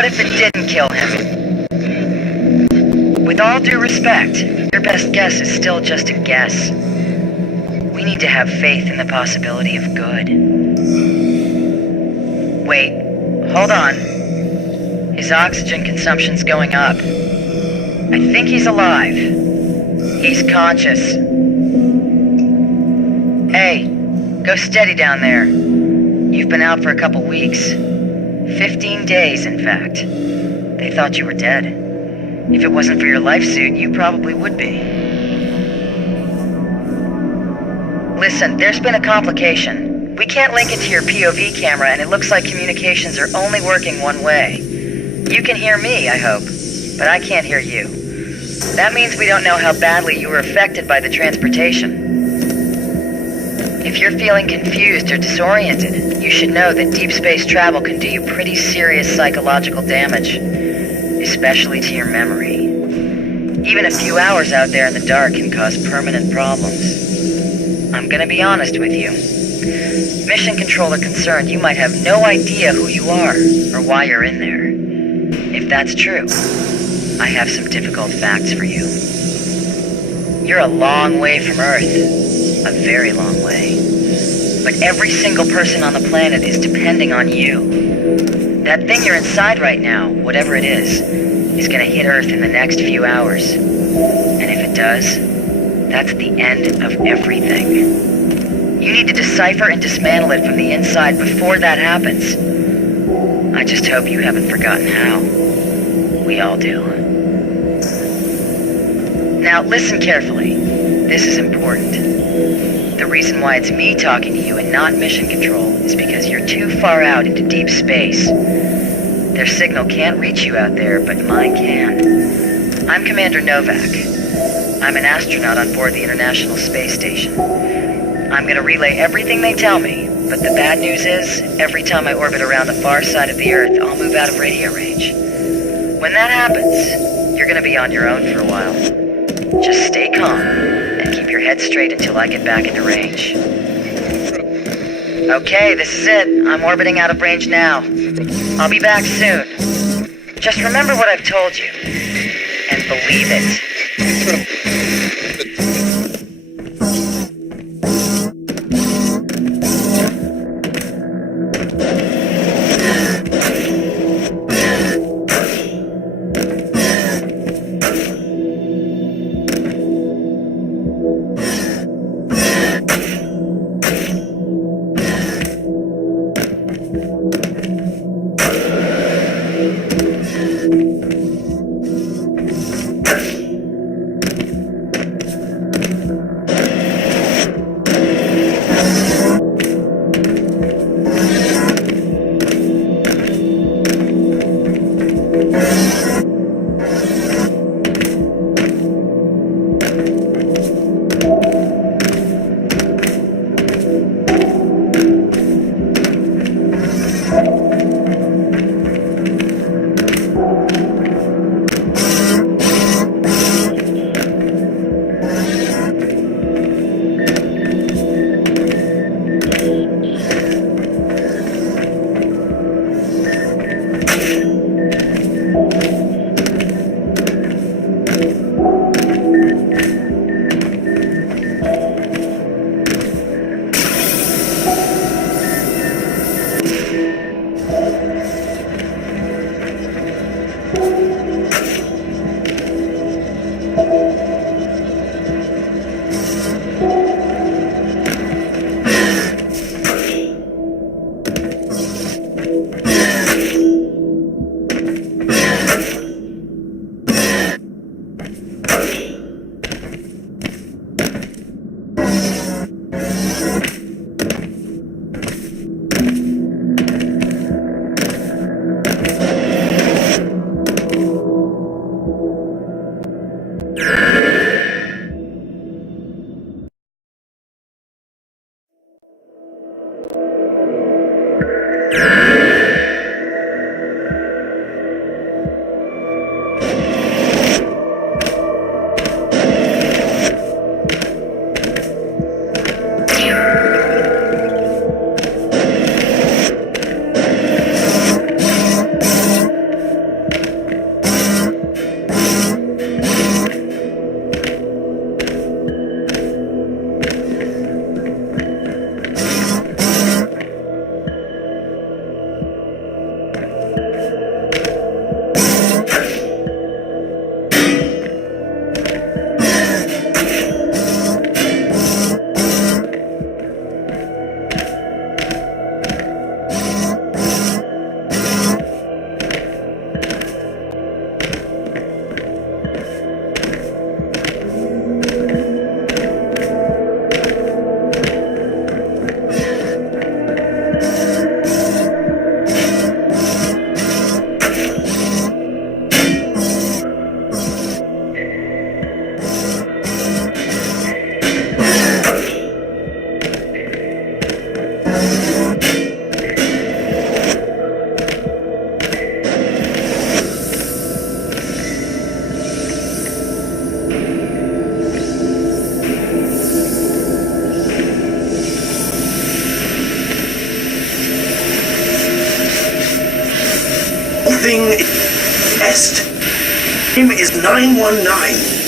what if it didn't kill him? With all due respect, your best guess is still just a guess. We need to have faith in the possibility of good. Wait, hold on. His oxygen consumption's going up. I think he's alive. He's conscious. Hey, go steady down there. You've been out for a couple weeks. 15 days, in fact. They thought you were dead. If it wasn't for your life suit, you probably would be. Listen, there's been a complication. We can't link it to your POV camera, and it looks like communications are only working one way. You can hear me, I hope, but I can't hear you. That means we don't know how badly you were affected by the transportation. If you're feeling confused or disoriented, you should know that deep space travel can do you pretty serious psychological damage, especially to your memory. Even a few hours out there in the dark can cause permanent problems. I'm gonna be honest with you. Mission control are concerned you might have no idea who you are or why you're in there. If that's true, I have some difficult facts for you. You're a long way from Earth. A very long way. But every single person on the planet is depending on you. That thing you're inside right now, whatever it is gonna hit Earth in the next few hours. And if it does, that's the end of everything. You need to decipher and dismantle it from the inside before that happens. I just hope you haven't forgotten how. We all do. Now listen carefully. This is important. The reason why it's me talking to you and not mission control is because you're too far out into deep space. Their signal can't reach you out there, but mine can. I'm Commander Novak. I'm an astronaut on board the International Space Station. I'm gonna relay everything they tell me, but the bad news is, every time I orbit around the far side of the Earth, I'll move out of radio range. When that happens, you're gonna be on your own for a while. Just stay calm, and keep your head straight until I get back into range. Okay, this is it. I'm orbiting out of range now. I'll be back soon. Just remember what I've told you, and believe it. Everything is test. Name is 919.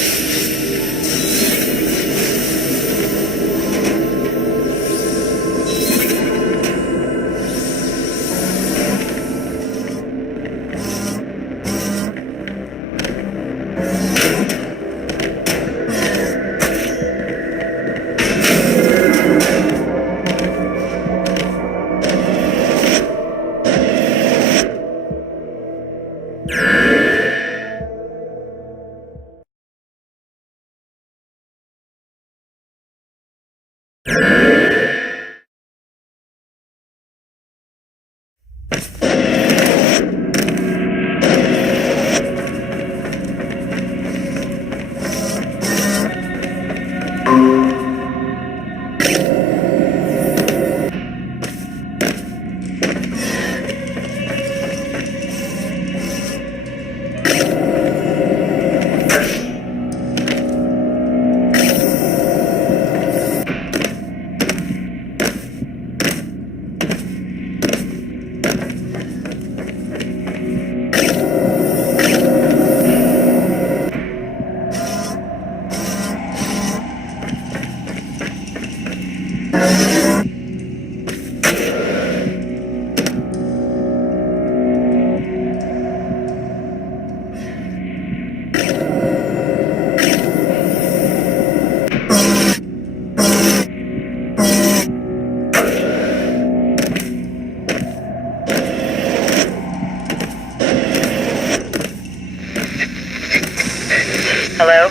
Hello?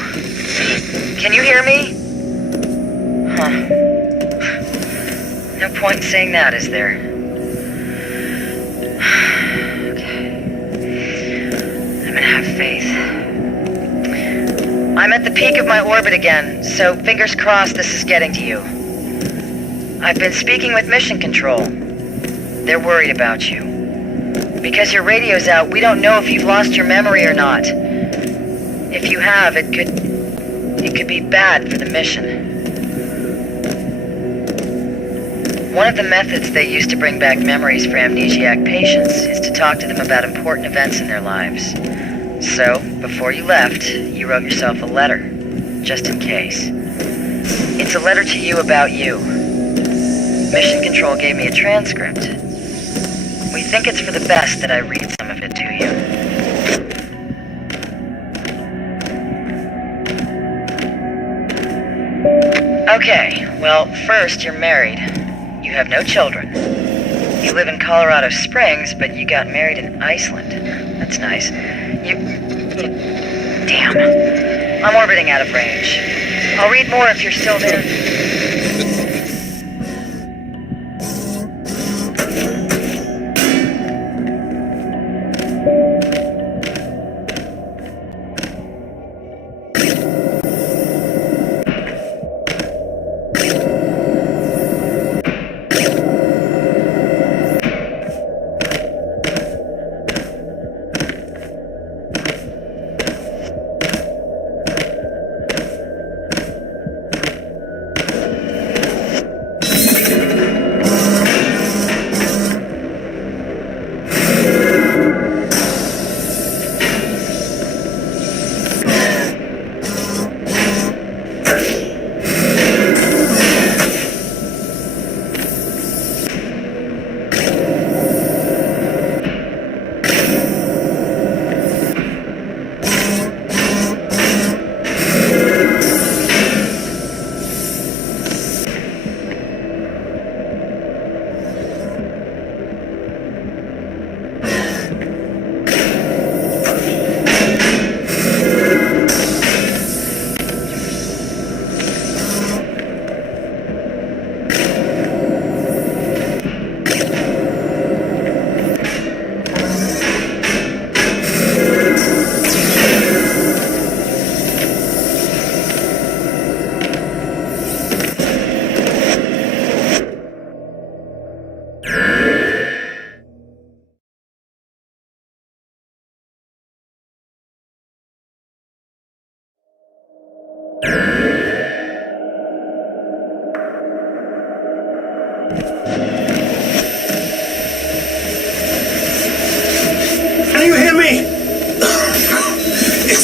Can you hear me? Huh. No point in saying that, is there? Okay. I'm gonna have faith. I'm at the peak of my orbit again, so fingers crossed this is getting to you. I've been speaking with Mission Control. They're worried about you. Because your radio's out, we don't know if you've lost your memory or not. If you have, it could be bad for the mission. One of the methods they use to bring back memories for amnesiac patients is to talk to them about important events in their lives. So, before you left, you wrote yourself a letter, just in case. It's a letter to you about you. Mission Control gave me a transcript. We think it's for the best that I read some of it to you. Okay, well, first, you're married. You have no children. You live in Colorado Springs, but you got married in Iceland. That's nice. Damn. I'm orbiting out of range. I'll read more if you're still there.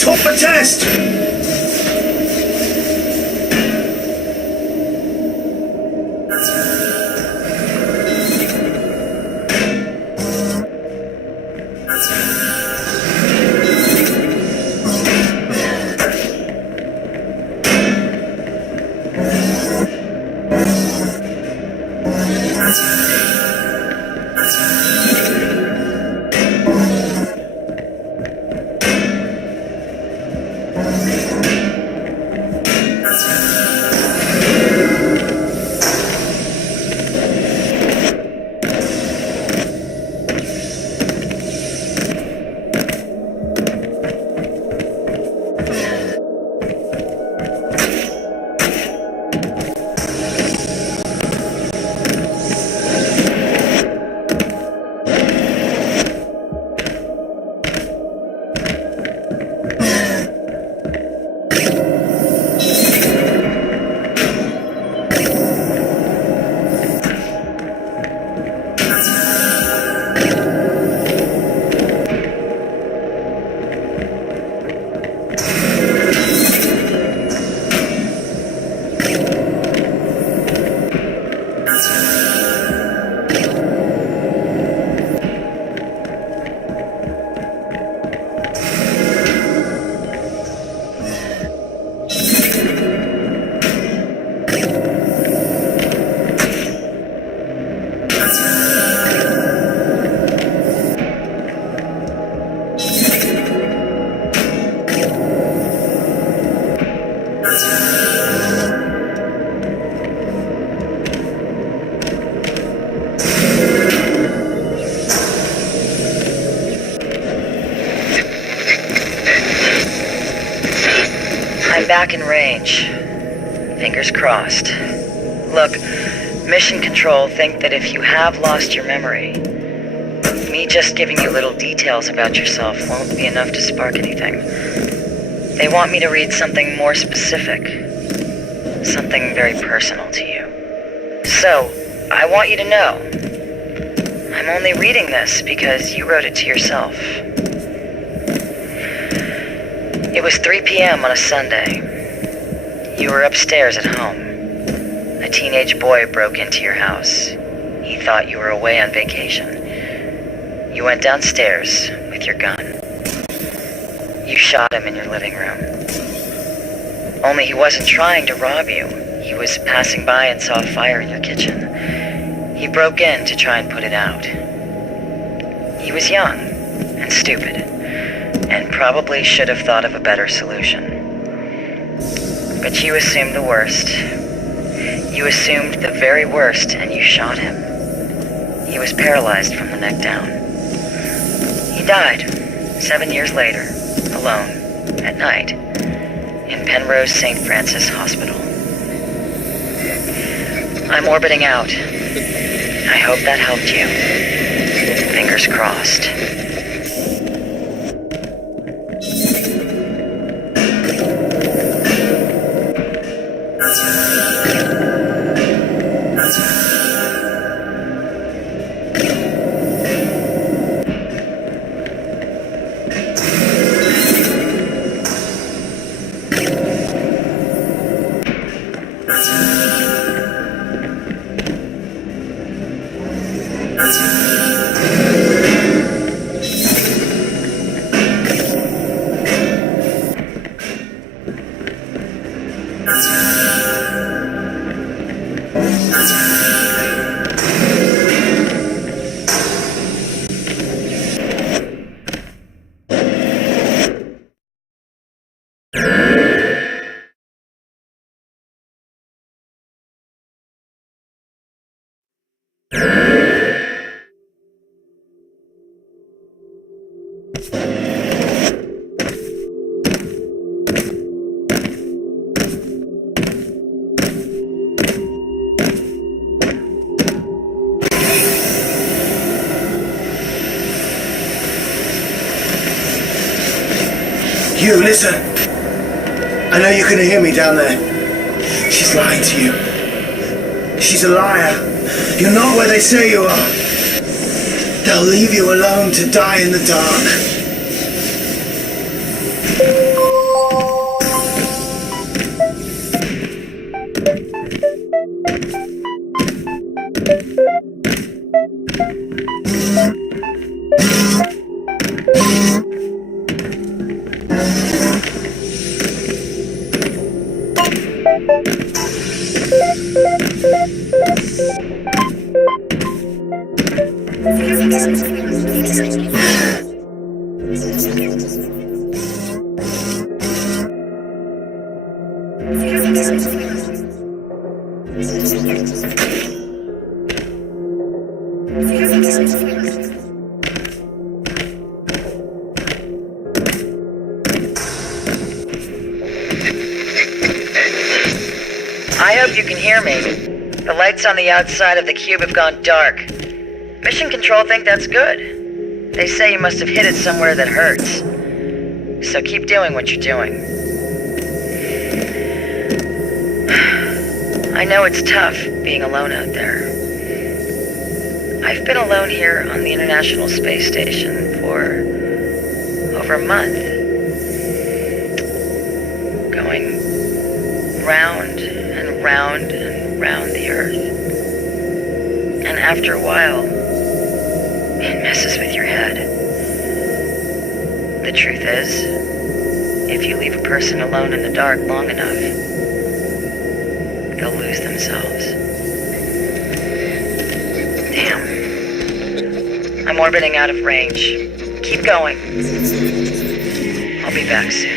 Stop the test! Back in range. Fingers crossed. Look, Mission Control think that if you have lost your memory, me just giving you little details about yourself won't be enough to spark anything. They want me to read something more specific. Something very personal to you. So, I want you to know, I'm only reading this because you wrote it to yourself. It was 3 p.m. on a Sunday. You were upstairs at home. A teenage boy broke into your house. He thought you were away on vacation. You went downstairs with your gun. You shot him in your living room. Only he wasn't trying to rob you. He was passing by and saw a fire in your kitchen. He broke in to try and put it out. He was young and stupid, and probably should have thought of a better solution. But you assumed the worst. You assumed the very worst, and you shot him. He was paralyzed from the neck down. He died 7 years later, alone, at night, in Penrose St. Francis Hospital. I'm orbiting out. I hope that helped you. Fingers crossed. You, listen. I know you can hear me down there. She's lying to you. She's a liar. You're not where they say you are. They'll leave you alone to die in the dark. I hope you can hear me. The lights on the outside of the cube have gone dark. Mission Control think that's good. They say you must have hit it somewhere that hurts. So keep doing what you're doing. I know it's tough being alone out there. I've been alone here on the International Space Station for over a month. Going round and round and round the Earth. And after a while, it messes with your head. The truth is, if you leave a person alone in the dark long enough, they'll lose themselves. Damn. I'm orbiting out of range. Keep going. I'll be back soon.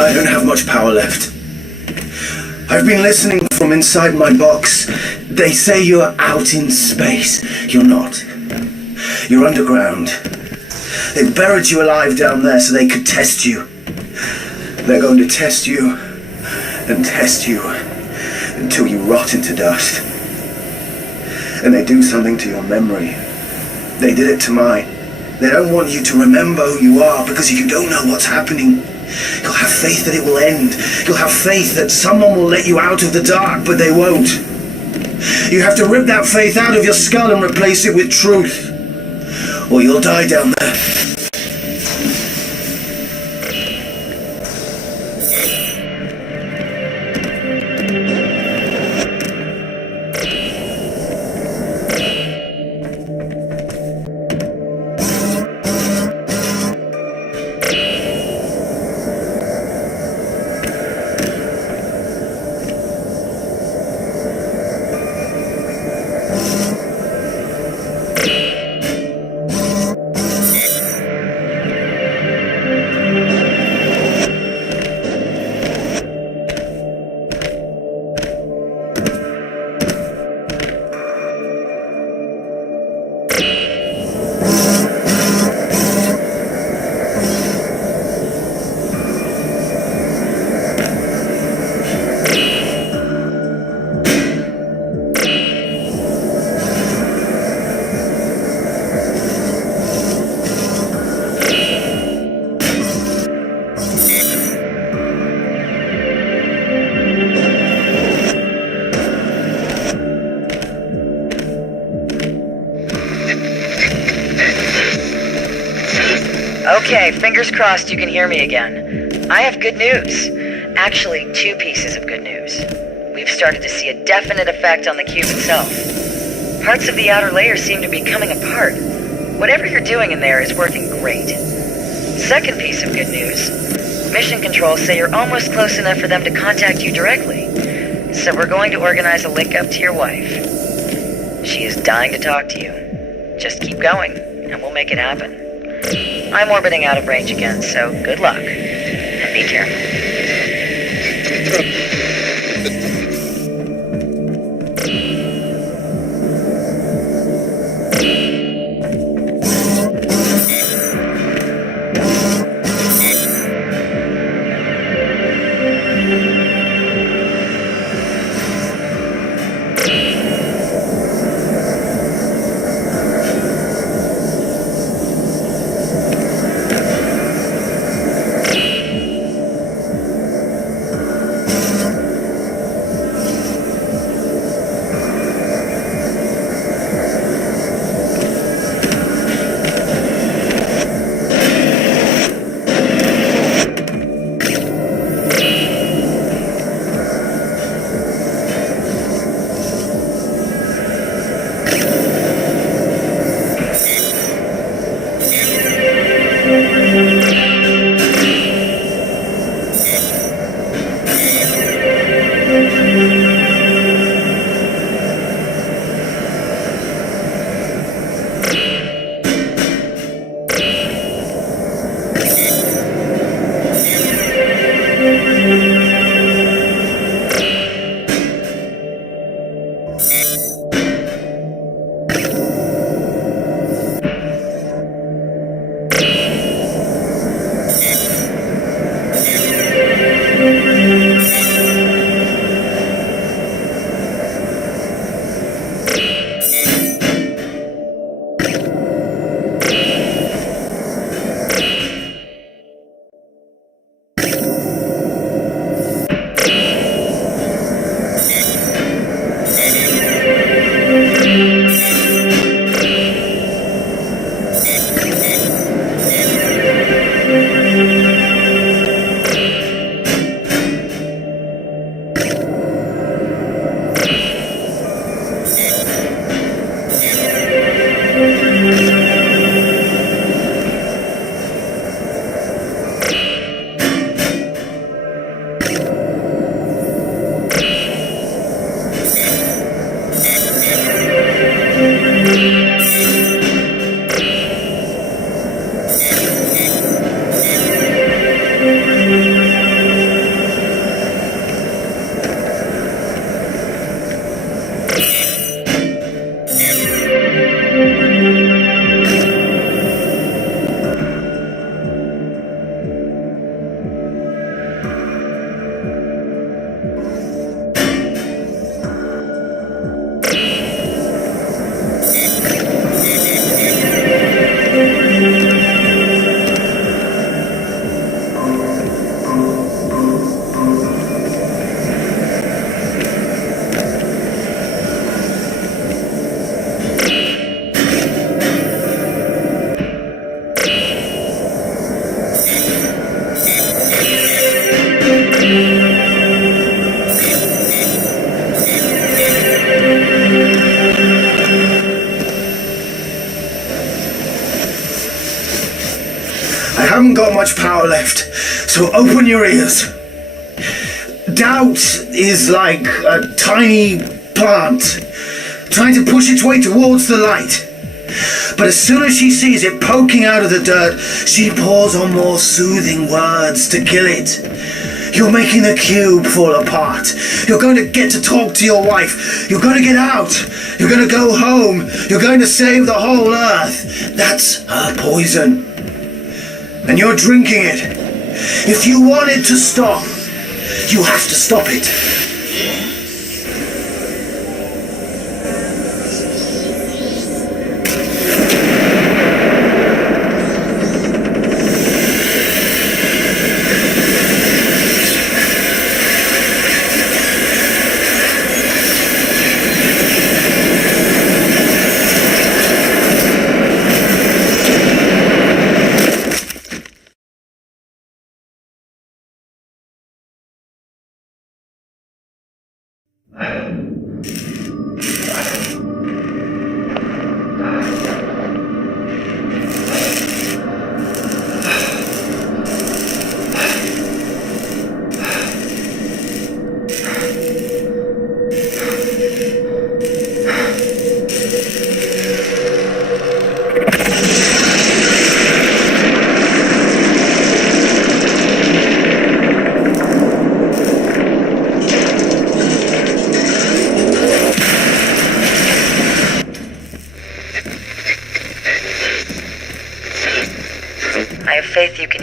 I don't have much power left. I've been listening from inside my box. They say you're out in space. You're not. You're underground. They buried you alive down there so they could test you. They're going to test you and test you until you rot into dust. And they do something to your memory. They did it to mine. They don't want you to remember who you are because you don't know what's happening. You'll have faith that it will end. You'll have faith that someone will let you out of the dark, but they won't. You have to rip that faith out of your skull and replace it with truth, or you'll die down there. Okay, fingers crossed you can hear me again. I have good news. Actually, two pieces of good news. We've started to see a definite effect on the cube itself. Parts of the outer layer seem to be coming apart. Whatever you're doing in there is working great. Second piece of good news. Mission control say you're almost close enough for them to contact you directly. So we're going to organize a link up to your wife. She is dying to talk to you. Just keep going, and we'll make it happen. I'm orbiting out of range again, so good luck. And be careful. haven't got much power left, so open your ears. Doubt is like a tiny plant trying to push its way towards the light. But as soon as she sees it poking out of the dirt, she pours on more soothing words to kill it. You're making the cube fall apart. You're going to get to talk to your wife. You're going to get out. You're going to go home. You're going to save the whole earth. That's her poison. And you're drinking it. If you want it to stop, you have to stop it.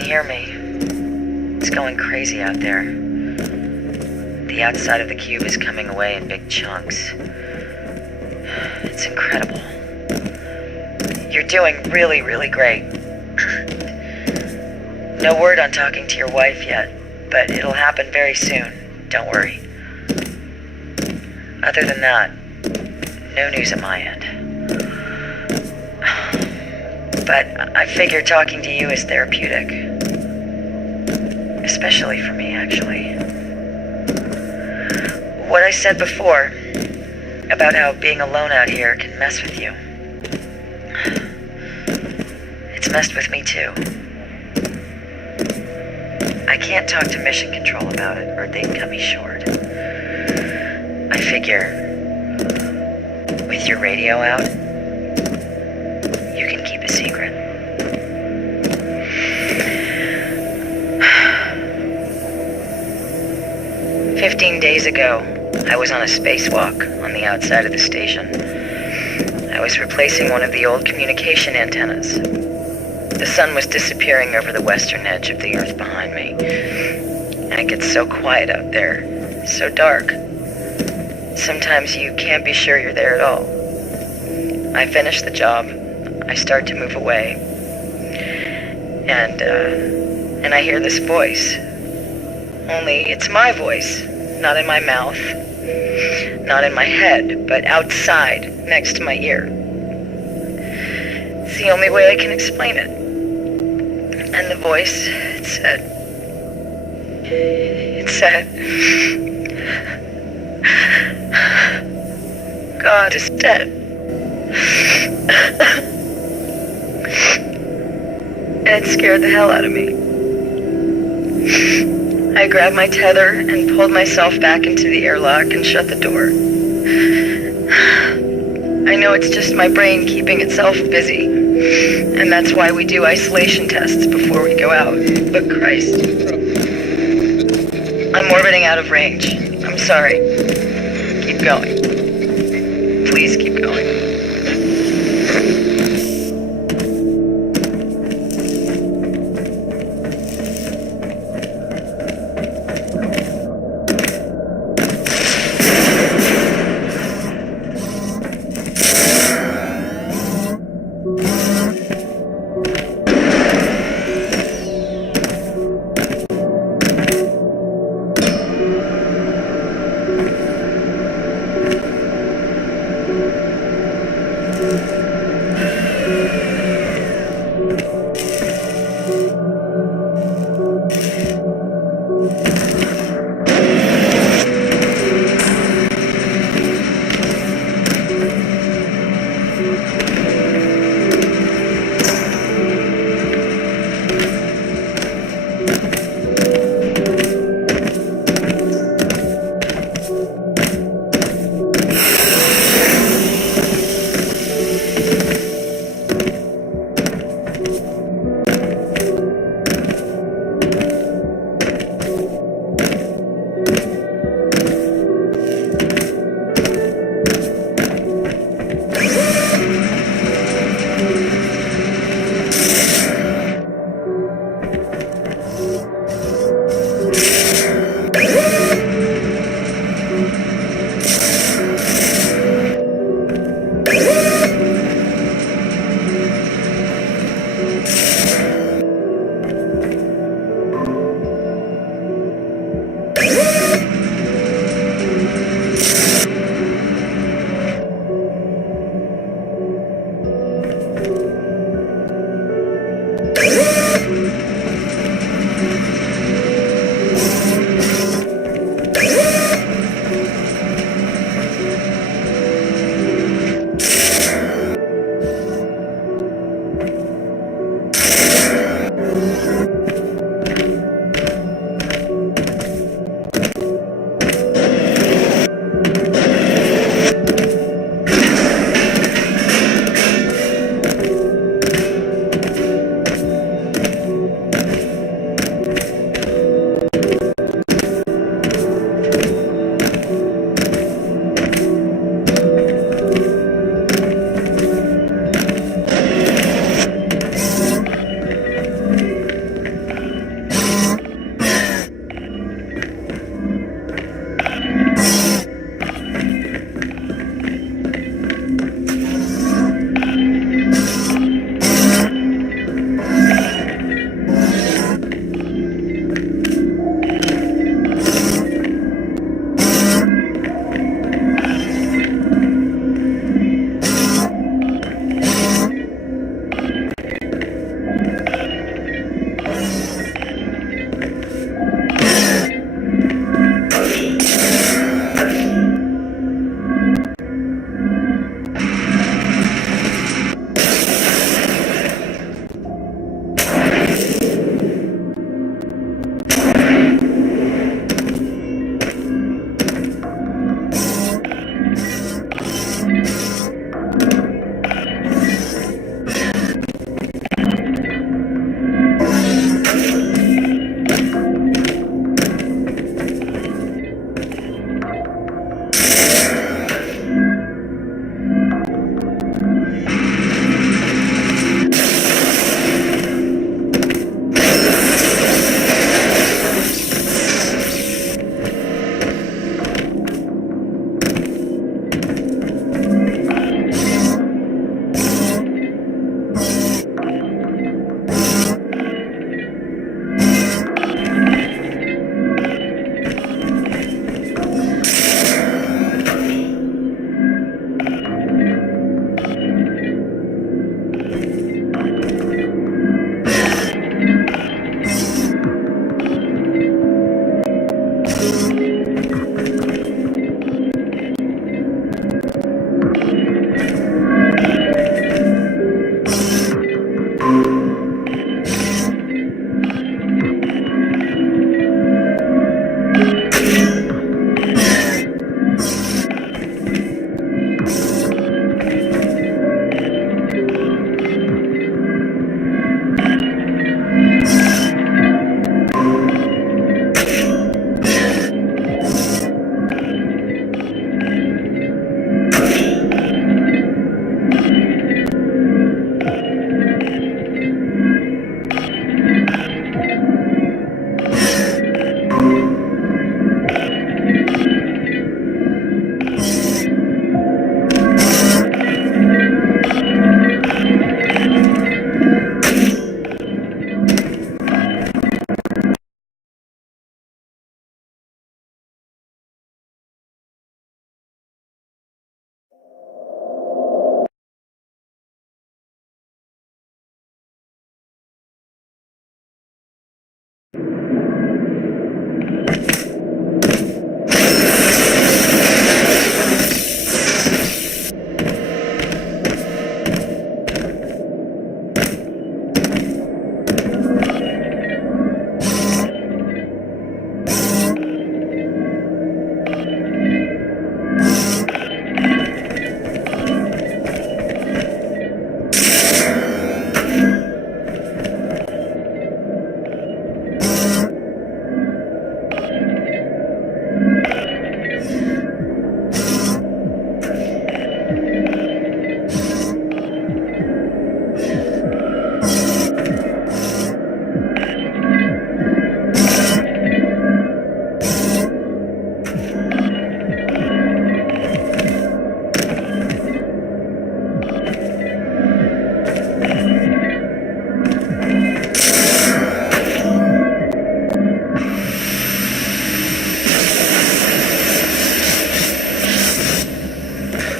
hear me? It's going crazy out there. The outside of the cube is coming away in big chunks. It's incredible. You're doing really, really great. No word on talking to your wife yet, but it'll happen very soon. Don't worry. Other than that, no news on my end. But I figure talking to you is therapeutic. Especially for me, actually. What I said before, about how being alone out here can mess with you. It's messed with me too. I can't talk to Mission Control about it, or they'd cut me short. I figure, with your radio out, you can keep a secret. "15 days ago, I was on a spacewalk on the outside of the station. I was replacing one of the old communication antennas. The sun was disappearing over the western edge of the Earth behind me. And it gets so quiet out there, so dark. Sometimes you can't be sure you're there at all. I finish the job, I start to move away, and I hear this voice. Only it's my voice, not in my mouth, not in my head, but outside, next to my ear. It's the only way I can explain it. And the voice, it said, God is dead. And it scared the hell out of me. I grabbed my tether and pulled myself back into the airlock and shut the door. I know it's just my brain keeping itself busy, and that's why we do isolation tests before we go out. But Christ, I'm orbiting out of range. I'm sorry. Keep going. Please keep going.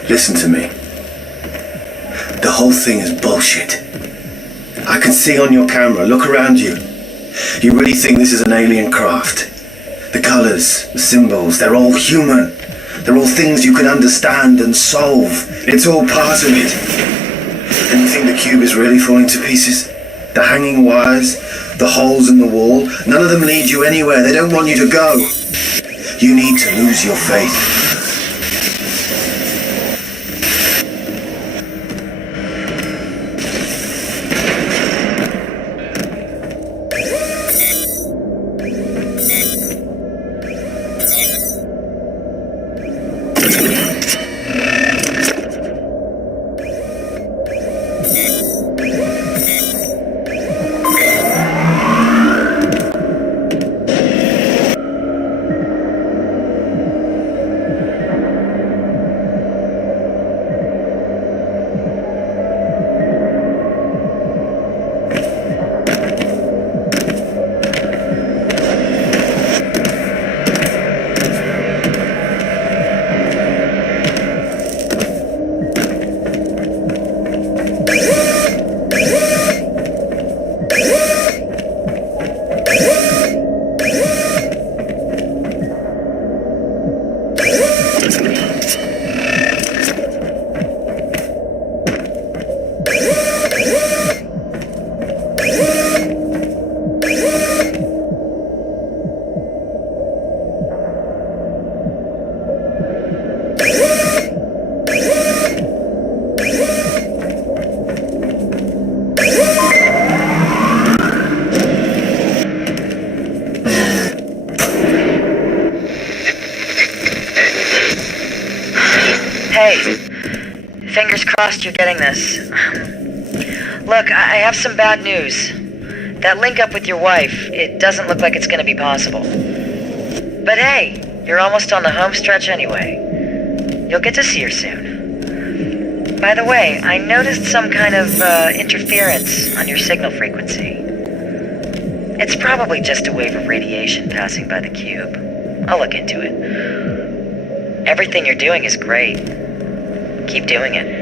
Listen to me. The whole thing is bullshit. I can see on your camera. Look around you. You really think this is an alien craft? The colors, the symbols, they're all human. They're all things you can understand and solve. It's all part of it. And you think the cube is really falling to pieces? The hanging wires, the holes in the wall, none of them lead you anywhere. They don't want you to go. You need to lose your faith. Hey, fingers crossed you're getting this. Look, I have some bad news. That link up with your wife, it doesn't look like it's gonna be possible. But hey, you're almost on the home stretch anyway. You'll get to see her soon. By the way, I noticed some kind of interference on your signal frequency. It's probably just a wave of radiation passing by the cube. I'll look into it. Everything you're doing is great. Keep doing it.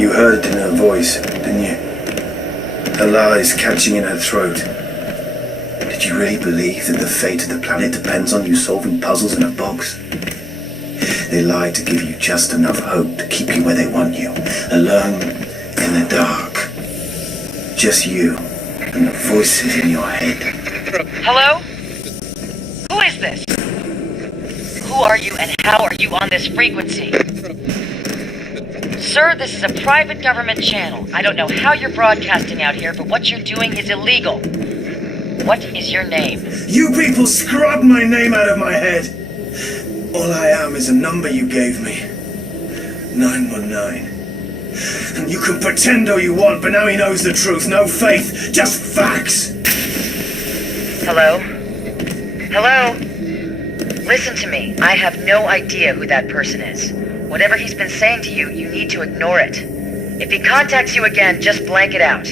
You heard it in her voice, didn't you? Her lies catching in her throat. Did you really believe that the fate of the planet depends on you solving puzzles in a box? They lied to give you just enough hope to keep you where they want you, alone in the dark. Just you and the voices in your head. Hello? Who is this? Who are you and how are you on this frequency? Sir, this is a private government channel. I don't know how you're broadcasting out here, but what you're doing is illegal. What is your name? You people scrubbed my name out of my head. All I am is a number you gave me. 919. And you can pretend all you want, but now he knows the truth. No faith, just facts. Hello? Hello? Listen to me. I have no idea who that person is. Whatever he's been saying to you, you need to ignore it. If he contacts you again, just blank it out.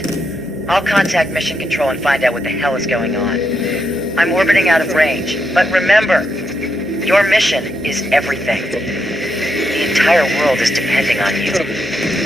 I'll contact Mission Control and find out what the hell is going on. I'm orbiting out of range, but remember, your mission is everything. The entire world is depending on you.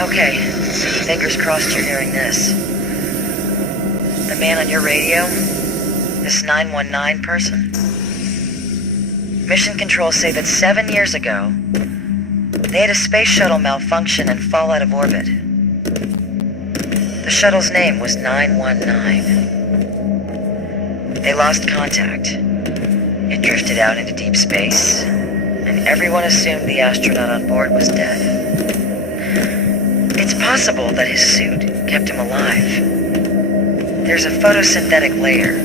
Okay, fingers crossed you're hearing this. The man on your radio? This 919 person? Mission control say that 7 years ago, they had a space shuttle malfunction and fall out of orbit. The shuttle's name was 919. They lost contact. It drifted out into deep space, and everyone assumed the astronaut on board was dead. It's possible that his suit kept him alive. There's a photosynthetic layer,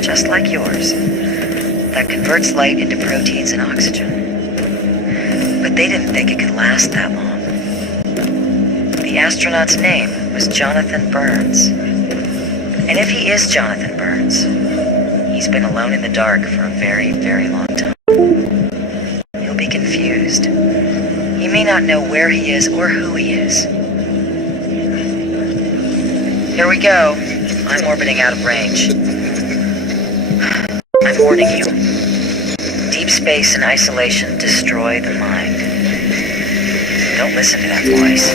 just like yours, that converts light into proteins and oxygen. But they didn't think it could last that long. The astronaut's name was Jonathan Burns. And if he is Jonathan Burns, he's been alone in the dark for a very, very long time. He'll be confused. He may not know where he is or who he is. Here we go. I'm orbiting out of range. I'm warning you. Deep space and isolation destroy the mind. Don't listen to that voice.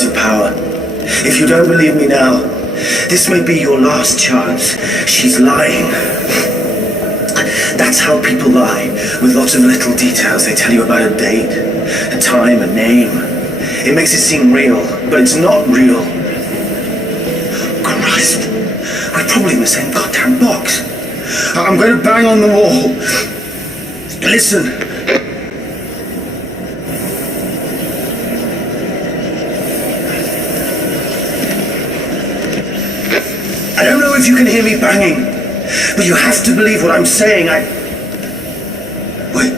out of power. If you don't believe me now, this may be your last chance. She's lying. That's how people lie, with lots of little details. They tell you about a date, a time, a name. It makes it seem real, but it's not real. Christ, we're probably in the same goddamn box. I'm going to bang on the wall. Listen. I don't know if you can hear me banging, but you have to believe what I'm saying. Wait.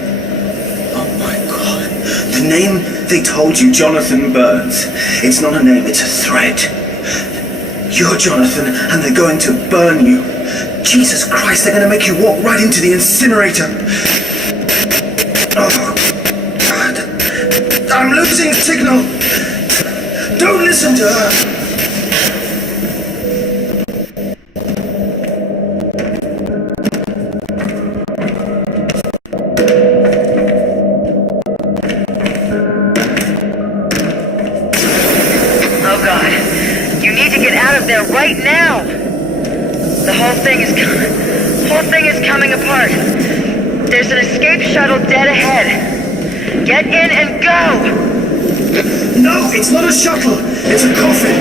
Oh my God. The name they told you, Jonathan Burns. It's not a name, it's a threat. You're Jonathan, and they're going to burn you. Jesus Christ, they're going to make you walk right into the incinerator. Oh, God. I'm losing signal. Don't listen to her. Right now! The whole thing is coming apart. There's an escape shuttle dead ahead. Get in and go! No, it's not a shuttle. It's a coffin.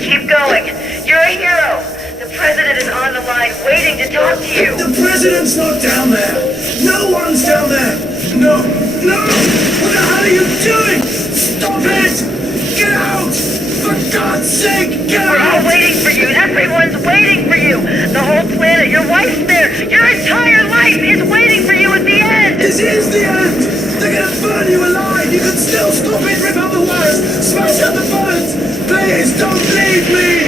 Keep going. You're a hero. The president is on the line waiting to talk to you. The president's not down there. No one's down there. No, no! What the hell are you doing? Stop it! Get out! For God's sake, get out! We're all waiting for you. Everyone's waiting for you. The whole planet, your wife's there. Your entire life is waiting for you at the end. This is the end! They're gonna burn you alive! You can still stop it, rip out the wires, smash out the bullets! Please, don't leave me!